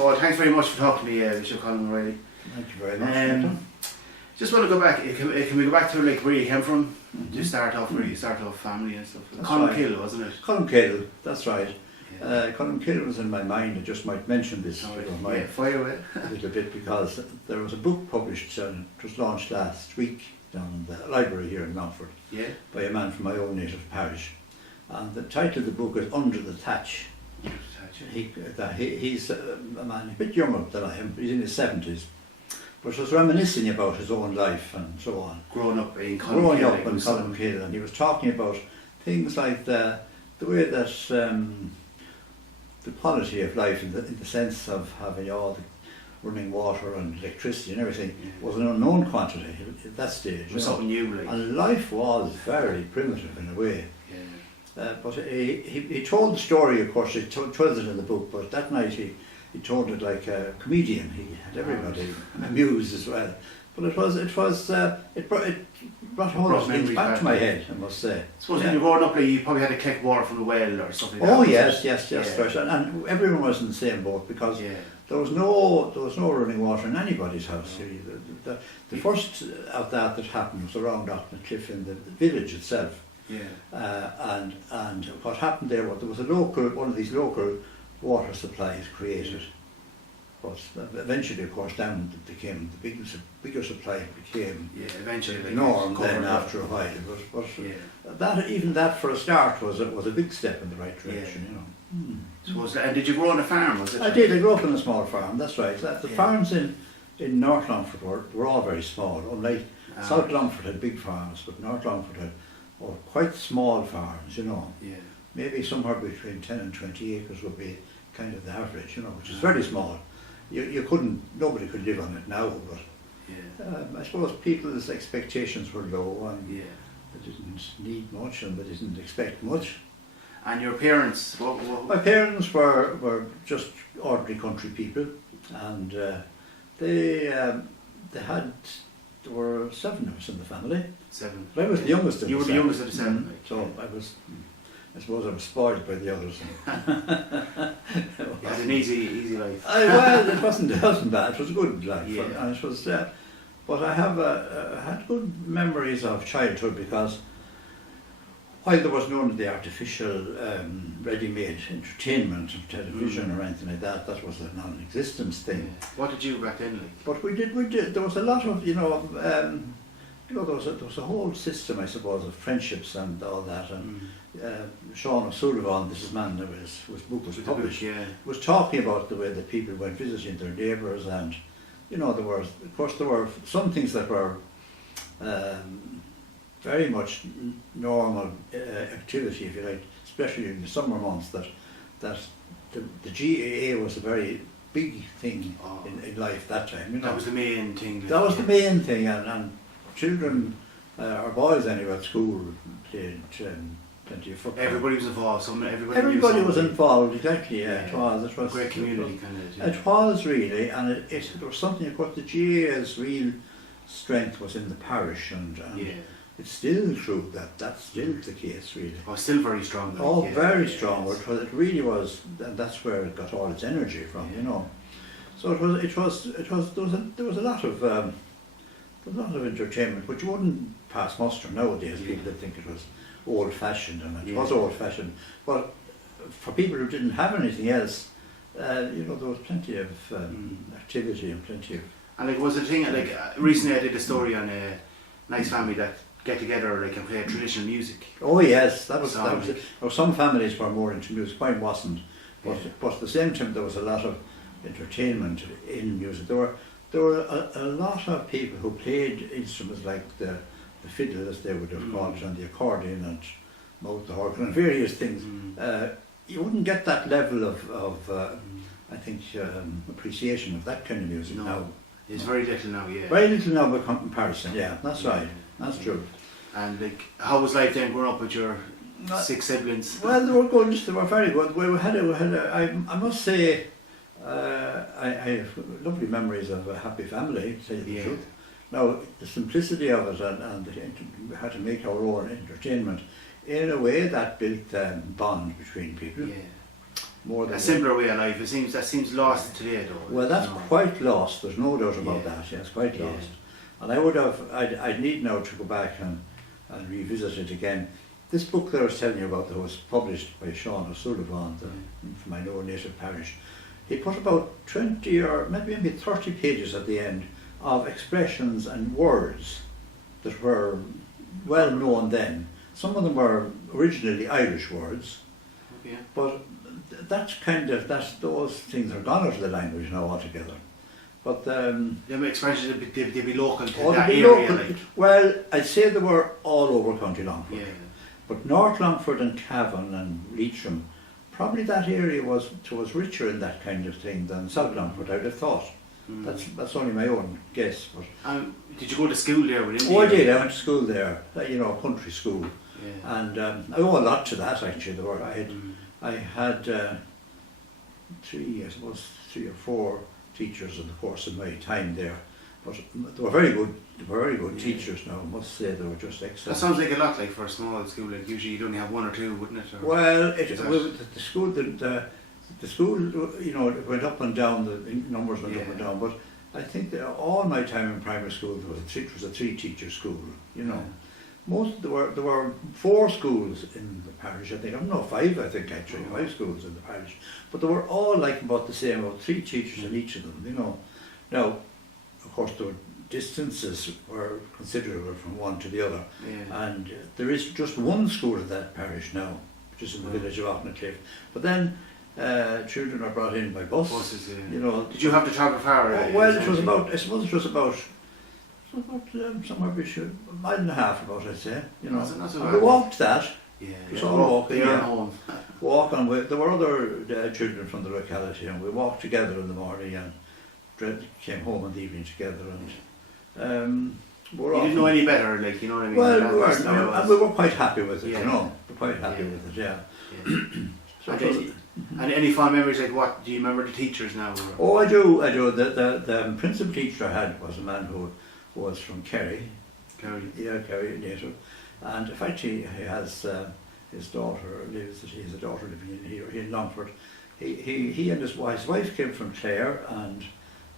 all, thanks very much for talking to me, Bishop Colm O'Reilly. Thank you very much. Just want to go back. Can we go back to like where you came from? Just start off where you started off, family and stuff. Colmkill, wasn't it? Colmkill, that's right. Colmkill was in my mind. I just might mention this fire away. a little bit, because there was a book published, it was launched last week down in the library here in Norfolk, by a man from my own native parish. And the title of the book is Under the Thatch. He's a man a bit younger than I am, he's in his 70s, but was reminiscing about his own life and so on. Growing up in Colmkill, and he was talking about things like the way that the quality of life in the sense of having all the running water and electricity and everything was an unknown quantity at that stage. It was something new, like. And life was very primitive in a way. But he told the story, of course, he told it in the book, but that night he told it like a comedian. He had everybody amused as well. But it brought all those things back to my head, I must say. I suppose when you were growing up, you probably had to collect water from the well or something like that. Oh yes, right. And everyone was in the same boat, because there was no running water in anybody's house. The first of that happened was around Cliff in the village itself. And what happened there was one of these local water supplies created, but eventually, of course, down it became the bigger supply became eventually the norm. Then after a while, that for a start was a big step in the right direction, And did you grow on a farm? Was it? I did. I grew up on a small farm. That's right. The farms in North Longford were all very small. Unlike South Longford had big farms, but North Longford had quite small farms, Maybe somewhere between 10 and 20 acres would be kind of the average, which is very small. Nobody could live on it now, but I suppose people's expectations were low, and they didn't need much and they didn't expect much. And your parents? My parents were just ordinary country people, and there were 7 of us in the family. 7. But I was the youngest of the 7. You were the youngest of the 7. So I suppose I was spoiled by the others. You had an easy life. Well, it wasn't bad. It was a good life. And it was, but I had good memories of childhood, because while there was none of the artificial ready-made entertainment of television or anything like that, that was a non-existence thing. What did you do back then like? But we did. There was a lot of, there was a whole system, I suppose, of friendships and all that. And Sean O'Sullivan, this is man whose book was published, was talking about the way that people went visiting their neighbours, and there were some things that were very much normal activity, if you like, especially in the summer months. That the GAA was a very big thing in life that time. That was the main thing. That was the main thing, and children, or boys anyway, at school played plenty of football. Everybody was involved. Everybody was involved, exactly. It was a great community kind of. It was really, and it was something. Of course, the GAA's real strength was in the parish, and it's still true that's still the case, really. Oh, still very strong. Very strong. It really was, and that's where it got all its energy from, So there was a lot of entertainment, which you wouldn't pass muster nowadays. People would think it was old-fashioned, and it was old-fashioned. But for people who didn't have anything else, there was plenty of activity and plenty of. And was it a thing recently I did a story on a nice family that get together and play traditional music. Oh yes, that was it. Well, some families were more into music. Mine wasn't, but at the same time there was a lot of entertainment in music. There were a lot of people who played instruments like the fiddle, as they would have called it, and the accordion and mouth organ and various things. You wouldn't get that level of I think appreciation of that kind of music now. It's very little now, Very little now by comparison, that's right. That's true. And how was life then growing up with your 6 siblings? Well, they were good. They were very good. We had I must say, I have lovely memories of a happy family, to tell you the truth. Now, the simplicity of it, and we had to make our own entertainment in a way that built bond between people. more than a simpler way of life. That seems lost today, though. Well, that's quite lost. There's no doubt about Yeah. that. Yeah, it's quite Yeah. lost. And I'd need now to go back and revisit it again. This book that I was telling you about that was published by Sean O'Sullivan from my own native parish, he put about 20 or maybe 30 pages at the end of expressions and words that were well known then. Some of them were originally Irish words, but those things are gone out of the language now altogether. But expressions they'd be local to they'd that be area. local. Like. Well, I'd say they were all over County Longford. Yeah. But North Longford and Cavan and Leitrim, probably that area was richer in that kind of thing than South Longford, I'd have thought. That's only my own guess. But did you go to school there within? I did. I went to school there, country school, Yeah. and I owe a lot to that actually. I had 3 or 4 teachers in the course of my time there, but they were very good. They were very good teachers. Now I must say they were just excellent. That sounds like a lot, like for a small school. Like usually you'd only have 1 or 2, wouldn't it? Or Well, the school, it went up and down. The numbers went up and down. But I think that all my time in primary school it was a 3-teacher school. There were 4 schools in the parish. I think 5. I think actually 5 schools in the parish. But they were all like about the same. About 3 teachers in each of them. Now, of course, the distances were considerable from one to the other. Yeah. And there is just one school in that parish now, which is in the village of Aughnacliff. But then children are brought in by bus. Buses, yeah. Did you have to travel far? Well, it was about somewhere between a mile and a half, about I'd say. Not so and we walked that. Yeah. It was all walking. Home. Walk on. There were other children from the locality, and we walked together in the morning and came home in the evening together. And you didn't know any better, like, you know what I mean? Well, we weren't, and we were quite happy with it. We're quite happy with it. Yeah. And any fond memories, like what? Do you remember the teachers now? Oh, I do. The principal teacher I had was a man who was from Kerry. Kerry. Yeah, Kerry native. And in fact, he has his daughter lives. He has a daughter living here in Longford. He and his wife came from Clare, and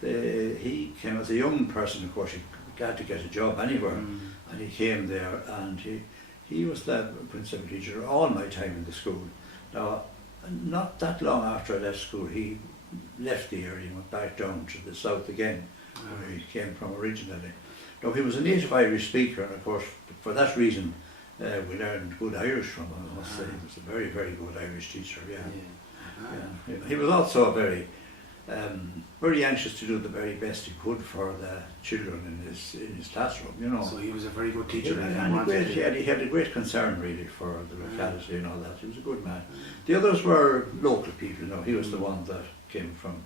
he came as a young person. Of course, he had to get a job anywhere, and he came there, and he was the principal teacher all my time in the school. Now, not that long after I left school, he left the area and went back down to the south again, where he came from originally. Now, he was a native Irish speaker, and of course, for that reason, we learned good Irish from him. I must say, he was a very, very good Irish teacher. Yeah. He was also very anxious to do the very best he could for the children in his classroom. So he was a very good teacher. He had a great concern really for the locality and all that. He was a good man. The others were local people. He was the one that came from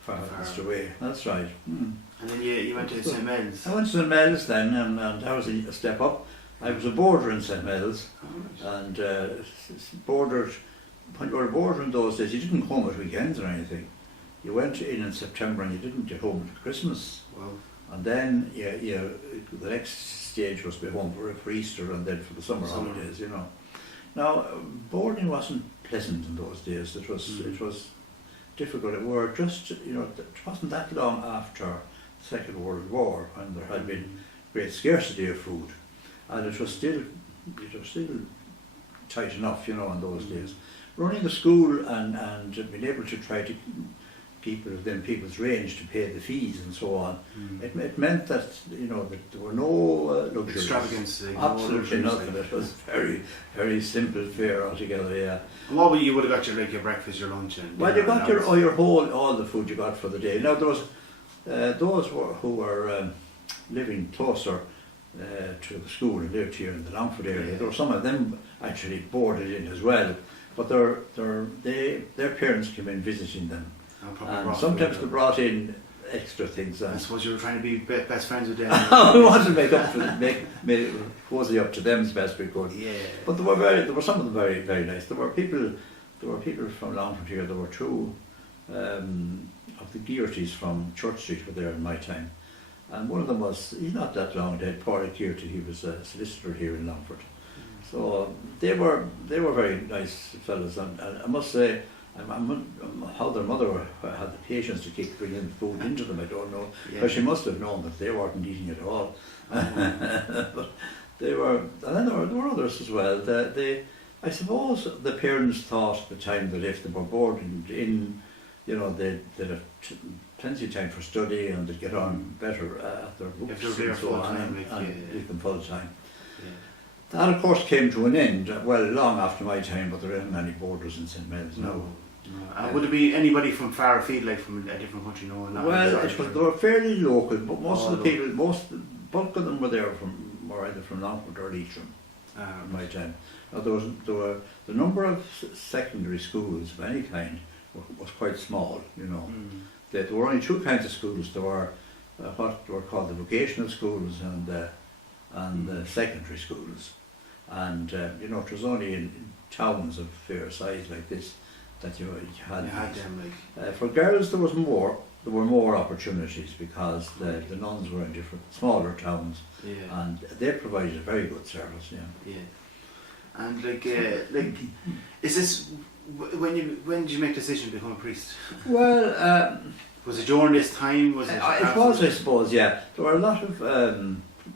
farthest away. That's right. And then you went to St. Mel's. I went to St. Mel's then, and that was a step up. I was a boarder in St. Mel's, and bordered. When you were a boarder in those days, you didn't come at weekends or anything. You went in September and you didn't get home for Christmas. Wow. And then the next stage was to be home for Easter and then for the summer holidays. Now, boarding wasn't pleasant in those days. It was difficult. It wasn't that long after the Second World War when there had been great scarcity of food, and it was still tight enough, in those days. Running the school and being able to try to keep it within people's range to pay the fees and so on, it meant that that there were no luxuries. Extravagance. Absolutely nothing. It was very, very simple fare altogether. Yeah. And what you would have got your breakfast, your lunch, and well, you got all the food you got for the day. Now there was those who were living closer to the school and lived here in the Longford area. There were some of them actually boarded in as well, but their parents came in visiting them, and sometimes they brought in extra things. I suppose you were trying to be best friends with them. We wanted to make it cozy up to them as best we could. Yeah. But there were some of them very, very nice. There were people from Longford here. There were 2 of the Geartys from Church Street were there in my time. And one of them he's not that long dead, Paul Gearty. He was a solicitor here in Longford. So they were very nice fellows, and I must say how their mother had the patience to keep bringing food into them, I don't know. Yeah. But she must have known that they weren't eating at all. But they were, and then there were others as well. I suppose the parents thought at the time that if they were bored in you know, they'd have plenty of time for study and they'd get on better at their books. If they're there full time, leave them full time. Yeah. That, of course, came to an end, well, long after my time, but there isn't any borders in St. Mel's now. No. Would it be anybody from far afield, like from a different country? No, well, they were fairly local, but most of the people, bulk of them were there were either from Norfolk or Leitrim at my time. Now, the number of secondary schools of any kind was quite small, you know. There were only two kinds of schools. There were what were called the vocational schools and secondary schools. And you know, it was only in towns of fair size like this that you had them. Like. For girls, there were more opportunities because the nuns were in different smaller towns, and they provided a very good service. Yeah. And is this when did you make the decision to become a priest? Well, was it during this time? Was it? It was, I suppose. Yeah, there were a lot of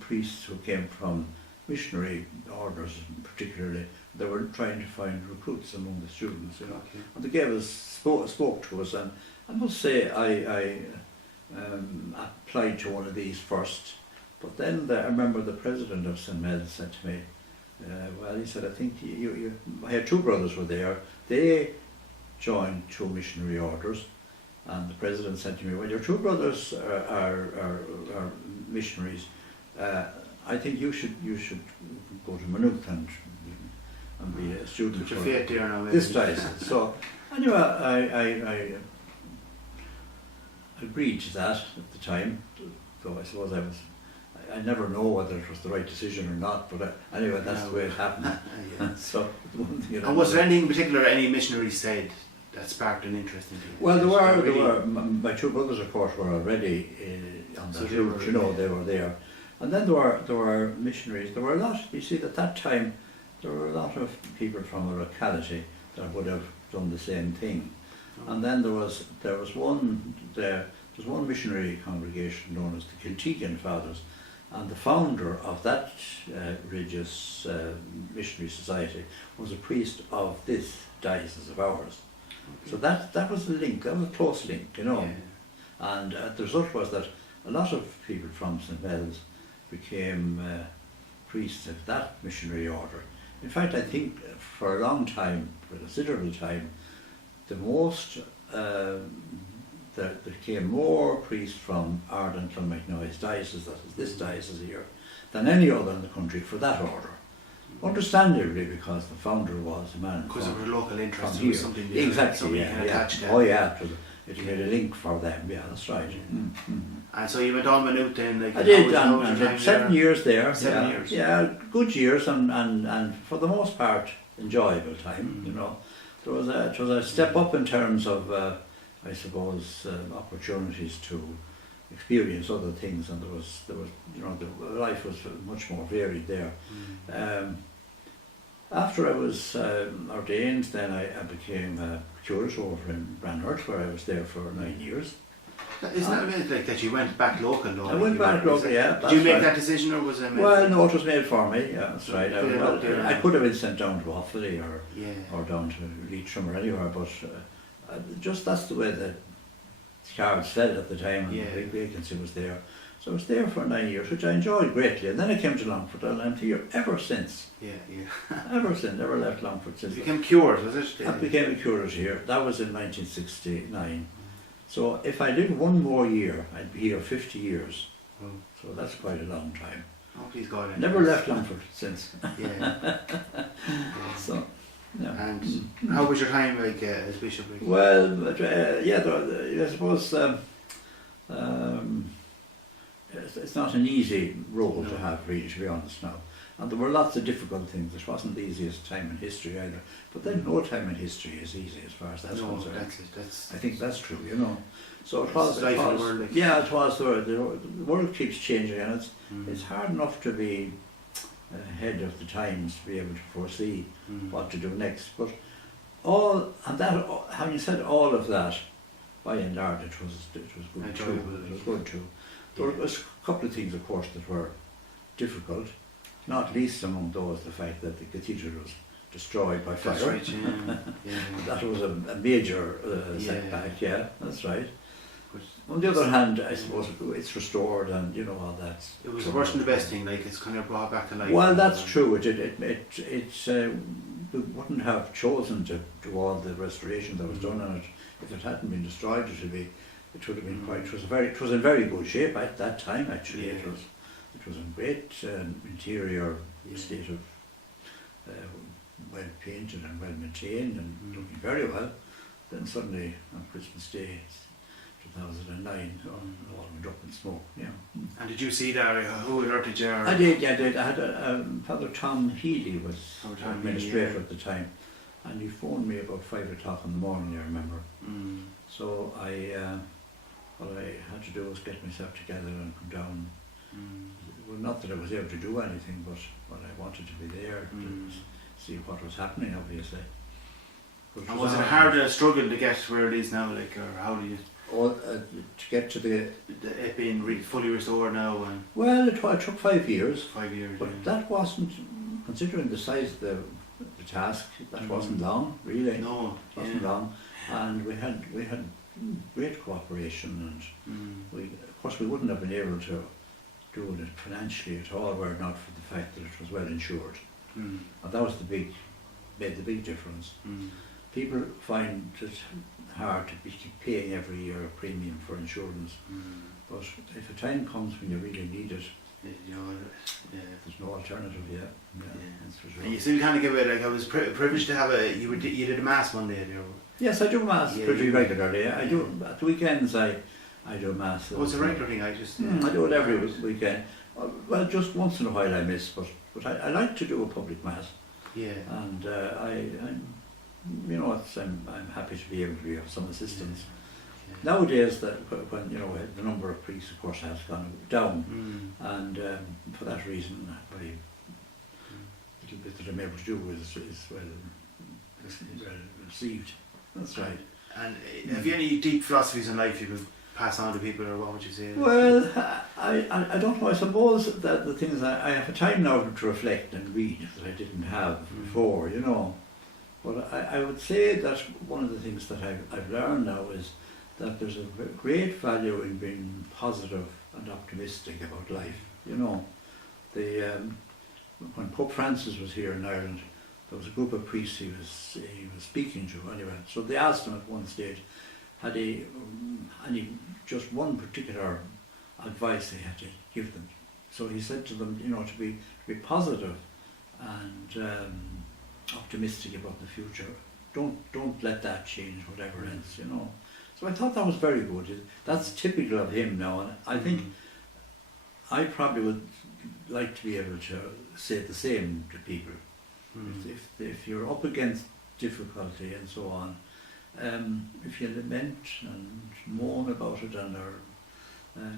priests who came from missionary orders, particularly. They were trying to find recruits among the students, you know. Okay. And they gave us spoke to us, and I must say I applied to one of these first. But then I remember the president of St. Mel's said to me, well, he said, I think I had two brothers were there. They joined two missionary orders, and the president said to me, well, your two brothers are missionaries. I think you should go to Maynooth and be a student for this diocese. So anyway, I agreed to that at the time. So I suppose I never know whether it was the right decision or not, but anyway, that's the way it happened. So, and was there anything in particular any missionary said that sparked an interest in you? Well, there were. My two brothers, of course, were already on that route. You know, they were there, and then there were missionaries. There were a lot. You see, at that time, there were a lot of people from a locality that would have done the same thing, and then there was one missionary congregation known as the Kiltegan Fathers. And the founder of that Regis Missionary Society was a priest of this diocese of ours. Okay. So that was the link, that was a close link, you know. Yeah. And the result was that a lot of people from St. Mel's became priests of that missionary order. In fact, I think for a long time, for a considerable time, there came more priests from Ardon Clonmacnoise diocese, that is this diocese here, than any other in the country for that order. Understandably, because the founder was a man because of her local interest, here. Something exactly, Oh yeah, it made a link for them. Yeah, that's right. And so you went on Maynooth then? Like, I did, and did 7 years there. 7 years. Yeah, good years, and for the most part enjoyable time. You know, it was a step up in terms of. I suppose opportunities to experience other things, and there was you know, the life was much more varied there. After I was ordained, then I became a curate over in Branhart, where I was there for 9 years. Isn't that a bit like that you went back local though? I went back local, yeah. Did you make that decision, or was it made? Well, no, it was made for me, yeah, that's right. I could have been sent down to Offaly or down to Leitrim or anywhere, but just that's the way the cards fell at the time, and the big vacancy was there. So I was there for 9 years, which I enjoyed greatly, and then I came to Longford, and I'm here ever since. Ever since, never left Longford since. You became curate, was it? I became a curate here. That was in 1969. So if I did one more year, I'd be here 50 years. So that's quite a long time. Oh, please God. Never left Longford since. So. Yeah. And how was your time like as bishop? Well, I suppose it's not an easy role to have, really, to be honest now. And there were lots of difficult things. It wasn't the easiest time in history either. But then no time in history is easy as far as that's concerned. I think that's true, you know. So it was. It was. The world keeps changing, and it's hard enough to be ahead of the times to be able to foresee what to do next. But Having said all of that, by and large, it was good enjoyable, too. It was good too. There was a couple of things, of course, that were difficult. Not least among those, the fact that the cathedral was destroyed by fire. That's right. Yeah. That was a major setback. Yeah, that's right. But on the other hand, I suppose it's restored, and all that. It was worse than the best thing. Like, it's kind of brought back to life. Well, that's true. We wouldn't have chosen to do all the restoration that was done on it if it hadn't been destroyed. It would have been quite. It was in very good shape at that time. Actually, it was in great interior state of well painted and well maintained and looking very well. Then suddenly on Christmas Day, 2009, all went up in smoke. Yeah. And did you see that? Who alerted you? I did. Yeah, I did. I had Father Tom Healy was administrator at the time, and he phoned me about 5 o'clock in the morning. I remember. So what I had to do was get myself together and come down. Well, not that I was able to do anything, but I wanted to be there to see what was happening, obviously. And was it a hard struggle to get where it is now, like, or how do you? To get to it being fully restored now. And well, it took 5 years. 5 years. But that wasn't, considering the size of the task, that wasn't long, really. No, it wasn't long. And we had great cooperation, and of course we wouldn't have been able to do it financially at all were it not for the fact that it was well insured. And that was made the big difference. People find it hard to keep paying every year a premium for insurance, but if a time comes when you really need it, there's no alternative yet. That's for sure. And you still kind of give it, like, I was privileged to have you did a mass one day. Yes, I do mass pretty regularly. I do at the weekends. I do mass. Oh, it's a regular thing. I do it every weekend. Well, just once in a while I miss, but I like to do a public mass. Yeah. And I'm happy to be able to have some assistance. Nowadays, that when the number of priests, of course, has gone down, and for that reason, very little bit that I'm able to do is well received. That's right. And have you any deep philosophies in life you could pass on to people, or what would you say? Well, I don't know. I suppose that the thing is, I have a time now to reflect and read that I didn't have before, But I would say that one of the things that I've learned now is that there's a great value in being positive and optimistic about life. When Pope Francis was here in Ireland, there was a group of priests he was speaking to anyway. So they asked him at one stage, had he just one particular advice he had to give them. So he said to them, to be positive and optimistic about the future. Don't let that change whatever else, So I thought that was very good. That's typical of him now, and I think I probably would like to be able to say the same to people. If you're up against difficulty and so on, if you lament and moan about it and are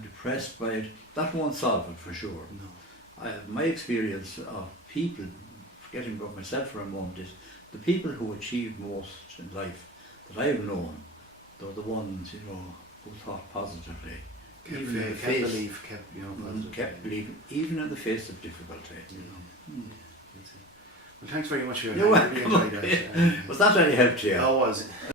depressed by it, that won't solve it for sure. No. My experience of people, forgetting about myself for a moment, is the people who achieve most in life that I have known, they're the ones who thought positively, kept believing, even in the face of difficulty. Well, thanks very much for your time. I really enjoyed that. Was that any help to you? Oh, was it?